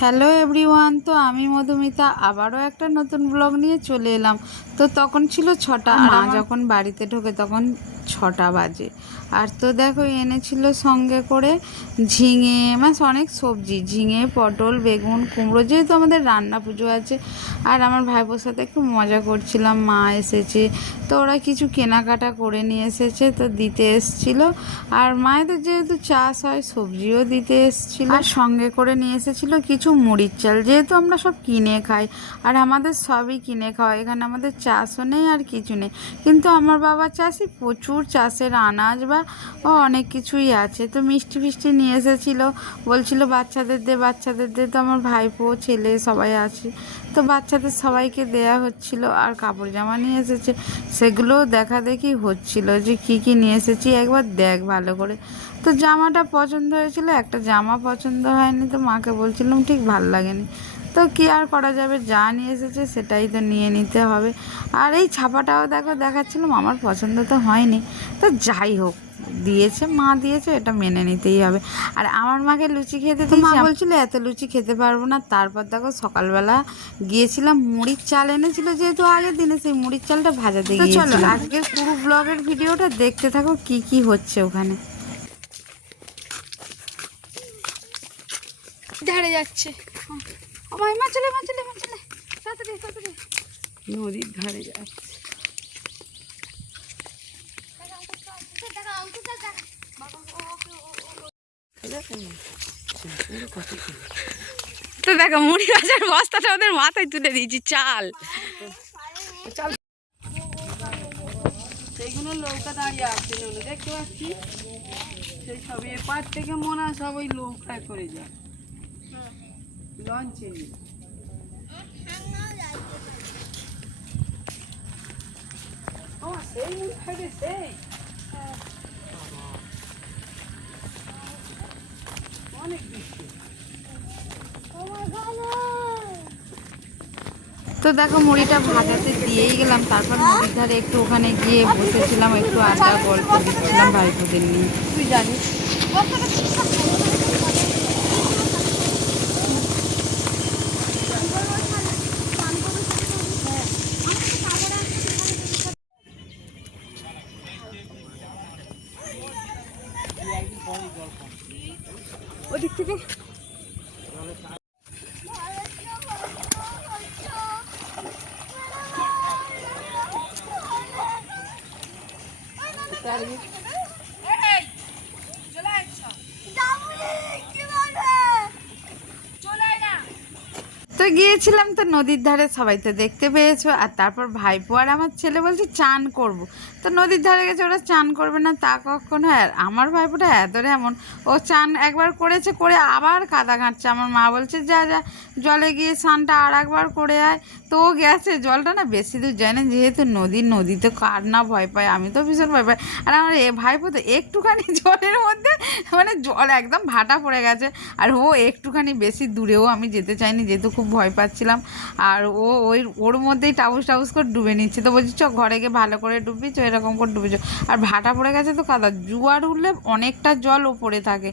Hello everyone, তো আমি মধুমিতা আবারও একটা নতুন ব্লগ নিয়ে চলে এলাম। তো তখন ছিল 6টা, আর মা যখন বাড়িতে ঢোকে তখন 6টা বাজে। আর তো দেখো এনেছিল সঙ্গে করে ঝিঙে, অনেক সবজি, ঝিঙে, পটল, বেগুন, কুমড়ো, যেহেতু আমাদের রান্না পুজো আছে। আর আমার ভাইপোর সাথে একটু মজা করছিলাম, মা এসেছে তো ওরা কিছু কেনাকাটা করে নিয়ে এসেছে, তো দিতে এসেছিলো। আর মায়েদের যেহেতু চাষ হয়, সবজিও দিতে এসেছিলো। আর সঙ্গে করে নিয়ে এসেছিলো কিছু মুড়ির চাল, যেহেতু আমরা সব কিনে খাই আর আমাদের সবই কিনে খাওয়া, এখানে আমাদের চাষও নেই আর কিছু নেই। কিন্তু আমার বাবা চাষি, প্রচুর চাষের আনাজ বা অনেক কিছুই আছে। তো মিষ্টি ফিষ্টি নিয়ে এসেছিলো, বলছিল বাচ্চাদের দে বাচ্চাদের দে। তো আমার ভাইপো, ছেলে সবাই আছে, তো বাচ্চাদের সবাইকে দেয়া হচ্ছিল। আর কাপড় জামা নিয়ে এসেছে, সেগুলোও দেখা দেখি হচ্ছিল যে কি কি নিয়ে এসেছি, একবার দেখ ভালো করে। তো জামাটা পছন্দ হয়েছিল, একটা জামা পছন্দ হয়নি, তো মাকে বলছিলাম ঠিক ভাল লাগেনি। তো কী আর করা যাবে, যা নিয়ে এসেছে সেটাই তো নিয়ে নিতে হবে। আর এই ছাপাটাও দেখো দেখাচ্ছিলাম, আমার পছন্দ তো হয়নি, তো যাই হোক, দিয়েছে মা দিয়েছে, এটা মেনে নিতেই হবে। আর আমার মাকে লুচি খেতে দিয়েছি, মা বলছিল এত লুচি খেতে পারবো না। তারপর দেখো সকালবেলা গিয়েছিলাম, মুড়ির চাল এনেছিল, যেহেতু আগের দিনে সেই মুড়ির চালটা ভাজাতে গিয়েছিলাম। চলো আজকের পুরো ব্লগের ভিডিওটা দেখতে থাকো, কি কি হচ্ছে ওখানে। ধারে যাচ্ছে, আমার মাছলে মাছলে মাছলে তাড়াতাড়ি তাড়াতাড়ি নদীর ধারে যাচ্ছে। তো দেখো মুড়ি ভাজার বস্তাটা ওদের মাথায় তুলে দিয়েছি, চাল সেইগুলো নৌকা দাঁড়িয়ে আছে, দেখতে পাচ্ছি সেই সব এপার থেকে মনে হয় সব ওই নৌকায় করে যায়, লঞ্চে নিয়ে। সেই মুখাগে সেই অনেক বৃষ্টি। তো দেখো মুড়িটা ভাজাতে দিয়েই গেলাম, তারপর নদীর ধারে একটু ওখানে গিয়ে বসেছিলাম, একটু আড্ডা গল্প দিচ্ছিলাম ভাইপোদের নিয়ে। তুই জানিস ওদিক থেকে তো গিয়েছিলাম, তো নদীর ধারে সবাই তো দেখতে পেয়েছো। আর তারপর ভাইপো আর আমার ছেলে বলছে চান করব। তো নদীর ধারে গেছে, ওরা চান করবে না তা কখনো হয়? আর আমার ভাইপোটা এতটা এমন, ও চান একবার করেছে, করে আবার কাদা ঘাঁটছে। আমার মা বলছে যা যা জলে গিয়ে স্নানটা আর একবার করে আয়। তো ও গেছে, জলটা না বেশি দূর যায় না, যেহেতু নদীতে কার না ভয় পায়, আমি তো ভীষণ ভয় পাই। আর আমার ভাইপো তো একটুখানি জলের মধ্যে, জল একদম ভাটা পড়ে গেছে। আর ও একটুখানি বেশি দূরেও আমি যেতে চাইনি, যেহেতু খুব ভয় পাচ্ছিলাম। আর ওর মধ্যেই টাউস টাউস করে ডুবে নিচ্ছে। তো বলছি চ ঘরে গিয়ে ভালো করে ডুববি, চ এরকম করে ডুবেছ। আর ভাটা পড়ে গেছে তো কাদা, জোয়ার উঠলে অনেকটা জল ওপরে থাকে,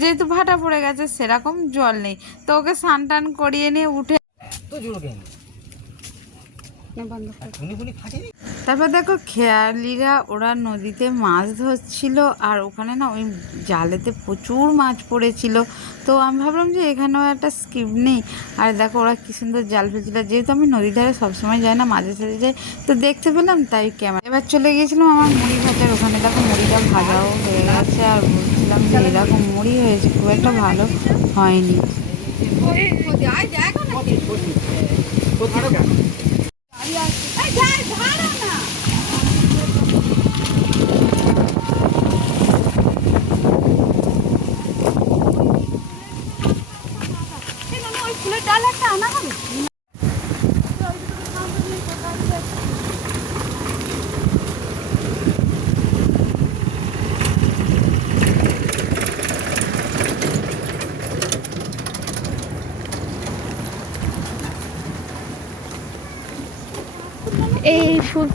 যেহেতু ভাটা পড়ে গেছে সেরকম জল নেই। তো ওকে স্নান টান করিয়ে নিয়ে উঠে তারপর দেখো খেয়ালিরা ওরা নদীতে মাছ ধরছিল, আর ওখানে না ওই জালেতে প্রচুর মাছ পড়েছিল। তো আমি ভাবলাম যে এখানেও একটা স্কিপ নেই। আর দেখো ওরা কী সুন্দর জাল ফেলছিল, যেহেতু আমি নদীর ধারে সবসময় যাই না, মাঝে সাঝে যাই, তো দেখতে পেলাম তাই ক্যামেরা। এবার চলে গিয়েছিলাম আমার মুড়ি ভাজার ওখানে, দেখো মুড়িটা ভাজাও হয়ে গেছে। আর বলছিলাম যে এরকম মুড়ি হয়েছে, খুব একটা ভালো হয়নি। ফুলের ডাল একটা আনা হবে। এই ফুল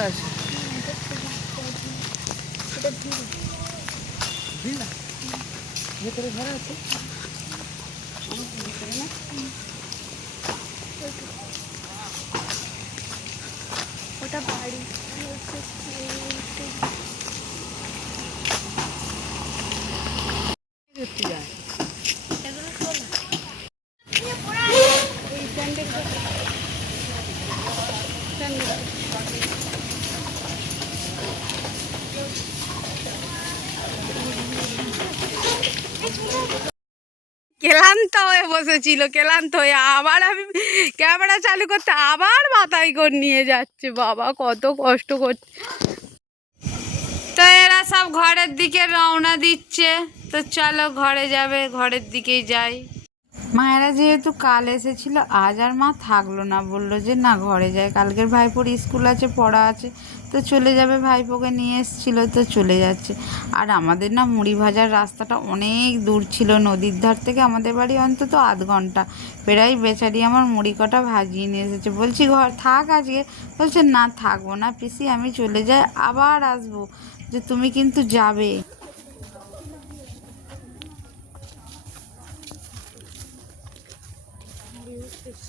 ফাঁকা আছে। এটা ভিড়। ভেতরে ঘর আছে। ওটা বাড়ি। দেখতে যায়। এগুলো খোলা। এই স্যান্ডেল ক্লান্ত হয়ে বসেছিল, ক্লান্ত হয়ে আবার আমি ক্যামেরা চালু করতে আবার মাথায় করে নিয়ে যাচ্ছে। বাবা কত কষ্ট করছে। তো এরা সব ঘরের দিকে রওনা দিচ্ছে। তো চলো ঘরে যাবে, ঘরের দিকেই যাই। মায়েরা যেহেতু কাল এসেছিল, আজ আর মা থাকলো না, বললো যে না ঘরে যায়, কালকের ভাইপোর স্কুল আছে, পড়া আছে, তো চলে যাবে। ভাইপোকে নিয়ে এসেছিল, তো চলে যাচ্ছে। আর আমাদের না মুড়ি ভাজার রাস্তাটা অনেক দূর ছিল, নদীর ধার থেকে আমাদের বাড়ি অন্তত আধ ঘন্টা। প্রায় বেচারি আমার মুড়ি কটা ভাজিয়ে নিয়ে এসেছে। বলছি ঘর থাক আজকে, বলছে না থাকবো না পিসি, আমি চলে যাই, আবার আসবো, যে তুমি কিন্তু যাবে।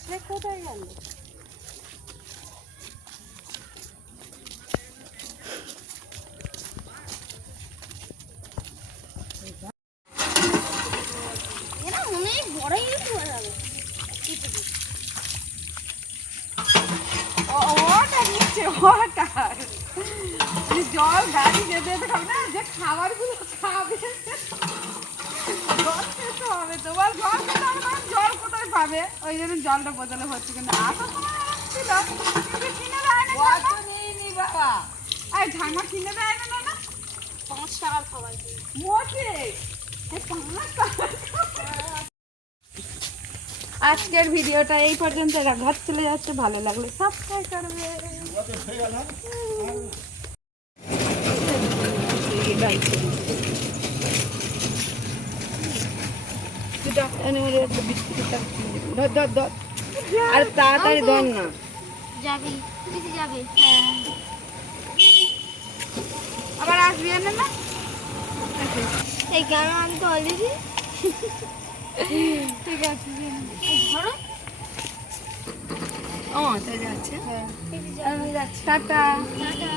সে কোথায় গেল? এরা অনেক বড় ইউটিউবার হবে। ওটা নিচ্ছে, ওটা জল গাড়ি যেতে যেতে খাবে না, যে খাবারগুলো খাবে জল খেতে হবে। তোমার জল খেতে হবে না, জল কোথায় পাবে? ওই জন্য জলটা বোতলে ভর্তি করে আসার সময় ছিল, কিন্তু কিনে দেয় না। নিইনি বাবা, এই ঝামা কিনে দেয় না। না 5 টাকার খাবার মোটে আজকের ভিডিওটা এই পর্যন্ত। এরা ঘর চলে যাচ্ছে, ভালো লাগলে সাবস্ক্রাইব করবে। আর তাড়াতাড়ি ধর না। যাবি দিদি যাবে। হ্যাঁ আবার আসবি না। এই গান আনতে অলরেডি ঠিক আছে ধরো। ও তাই যাচ্ছে। হ্যাঁ আমি যাচ্ছি, টাটা। টাটা।